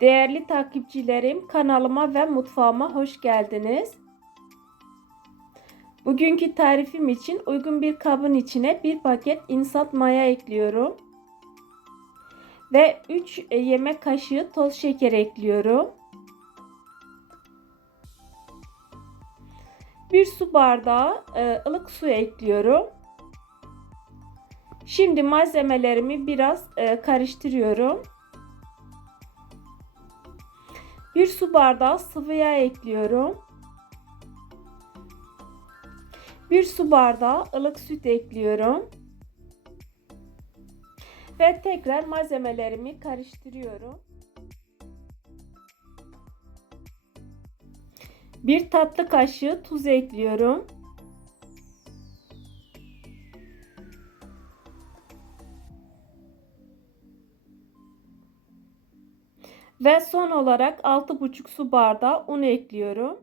Değerli takipçilerim, kanalıma ve mutfağıma hoş geldiniz. Bugünkü tarifim için uygun bir kabın içine bir paket insat maya ekliyorum. Ve 3 yemek kaşığı toz şeker ekliyorum. Bir su bardağı e, ılık su ekliyorum. Şimdi malzemelerimi biraz e, karıştırıyorum. Bir su bardağı sıvı yağ ekliyorum. Bir su bardağı ılık süt ekliyorum. Ve tekrar malzemelerimi karıştırıyorum. Bir tatlı kaşığı tuz ekliyorum. Ve son olarak 6,5 su bardağı un ekliyorum.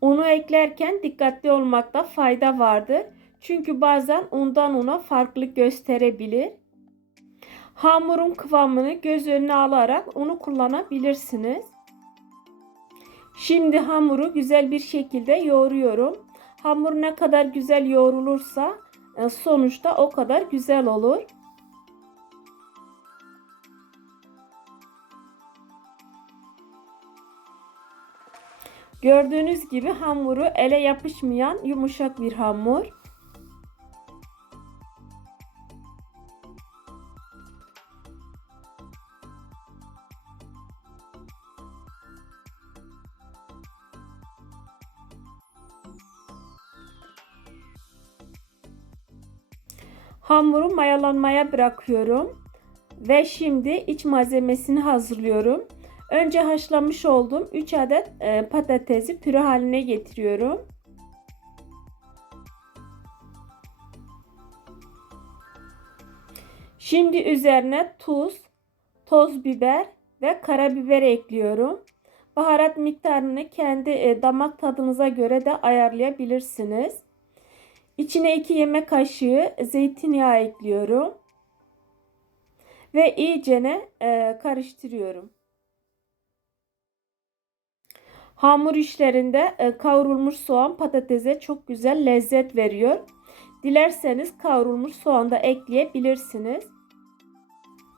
Unu eklerken dikkatli olmakta fayda vardır. Çünkü bazen undan una farklılık gösterebilir. Hamurun kıvamını göz önüne alarak unu kullanabilirsiniz. Şimdi hamuru güzel bir şekilde yoğuruyorum. Hamur ne kadar güzel yoğrulursa e, sonuçta o kadar güzel olur. Gördüğünüz gibi hamuru ele yapışmayan yumuşak bir hamur. Hamuru mayalanmaya bırakıyorum. Ve şimdi iç malzemesini hazırlıyorum. Önce haşlamış olduğum 3 adet e, patatesi püre haline getiriyorum. Şimdi üzerine tuz, toz biber ve karabiber ekliyorum. Baharat miktarını kendi e, damak tadınıza göre de ayarlayabilirsiniz. İçine 2 yemek kaşığı zeytinyağı ekliyorum. Ve iyicene e, karıştırıyorum. Hamur işlerinde e, kavrulmuş soğan patatese çok güzel lezzet veriyor. Dilerseniz kavrulmuş soğan da ekleyebilirsiniz.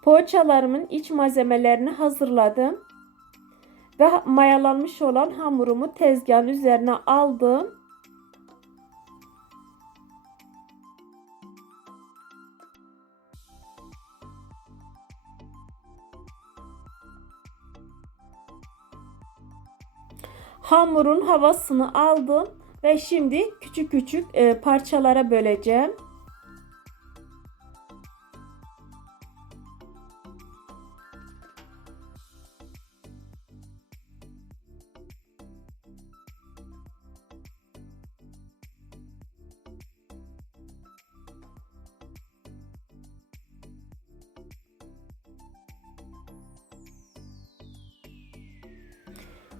Poğaçalarımın iç malzemelerini hazırladım. Ve mayalanmış olan hamurumu tezgahın üzerine aldım. Hamurun havasını aldım ve şimdi küçük küçük e, parçalara böleceğim.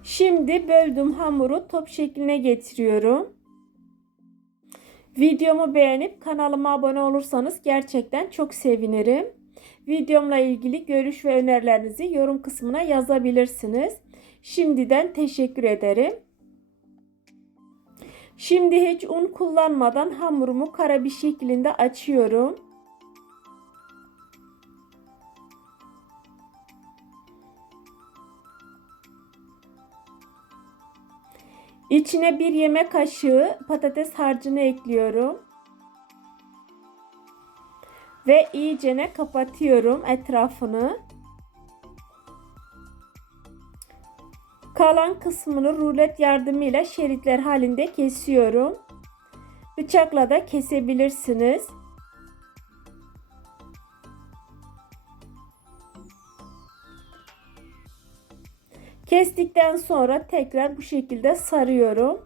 Şimdi böldüğüm hamuru top şekline getiriyorum. Videomu beğenip kanalıma abone olursanız gerçekten çok sevinirim. Videomla ilgili görüş ve önerilerinizi yorum kısmına yazabilirsiniz. Şimdiden teşekkür ederim. Şimdi hiç un kullanmadan hamurumu kara bir şeklinde açıyorum. İçine bir yemek kaşığı patates harcını ekliyorum. Ve iyicene kapatıyorum etrafını. Kalan kısmını rulet yardımıyla şeritler halinde kesiyorum. Bıçakla da kesebilirsiniz. Kestikten sonra tekrar bu şekilde sarıyorum.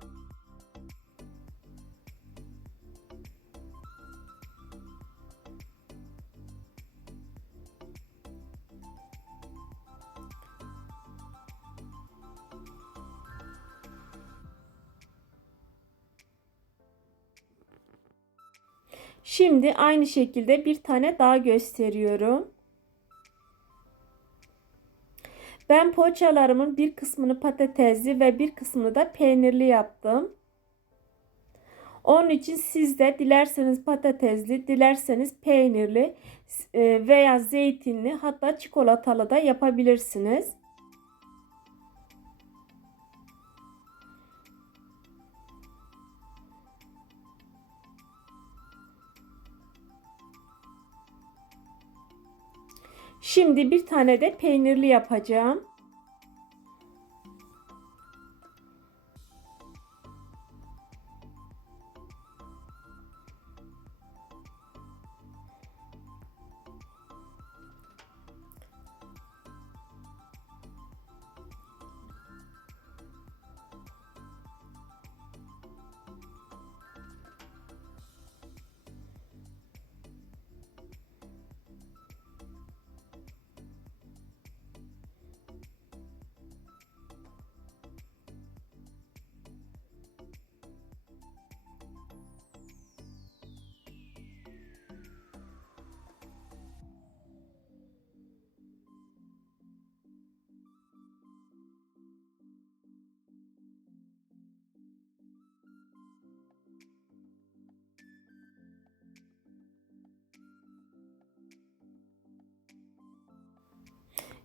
Şimdi aynı şekilde bir tane daha gösteriyorum. Ben poğaçalarımın bir kısmını patatesli ve bir kısmını da peynirli yaptım. Onun için siz de dilerseniz patatesli, dilerseniz peynirli e, veya zeytinli hatta çikolatalı da yapabilirsiniz. Şimdi bir tane de peynirli yapacağım.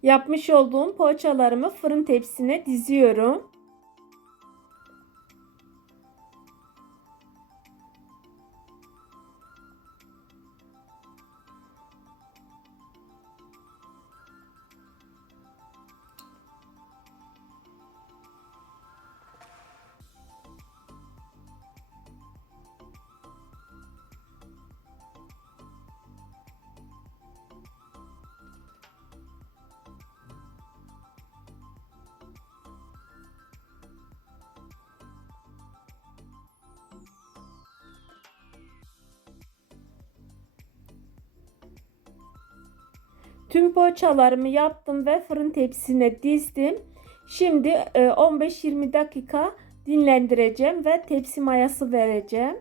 Yapmış olduğum poğaçalarımı fırın tepsisine diziyorum. Tüm poğaçalarımı yaptım ve fırın tepsisine dizdim. Şimdi 15-20 e, dakika dinlendireceğim ve tepsi mayası vereceğim.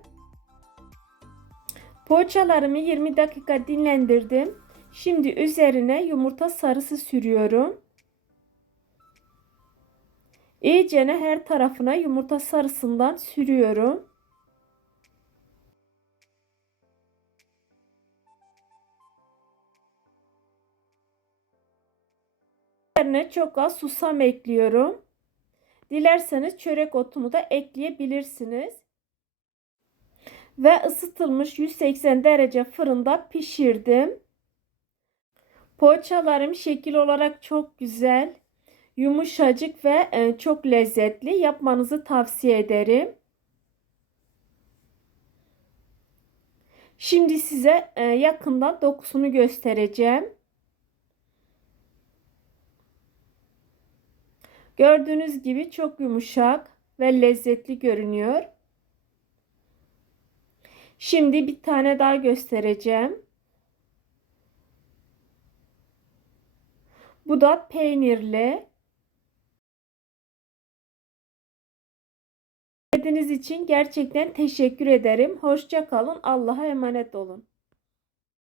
Poğaçalarımı 20 dakika dinlendirdim. Şimdi üzerine yumurta sarısı sürüyorum. İyicene her tarafına yumurta sarısından sürüyorum. Üzerine çok az susam ekliyorum. Dilerseniz çörek otunu da ekleyebilirsiniz. Ve ısıtılmış 180 derece fırında pişirdim. Poğaçalarım şekil olarak çok güzel, yumuşacık ve e, çok lezzetli. Yapmanızı tavsiye ederim. Şimdi size e, yakından dokusunu göstereceğim. Gördüğünüz gibi çok yumuşak ve lezzetli görünüyor. Şimdi bir tane daha göstereceğim. Bu da peynirli. İzlediğiniz için gerçekten teşekkür ederim. Hoşça kalın. Allah'a emanet olun.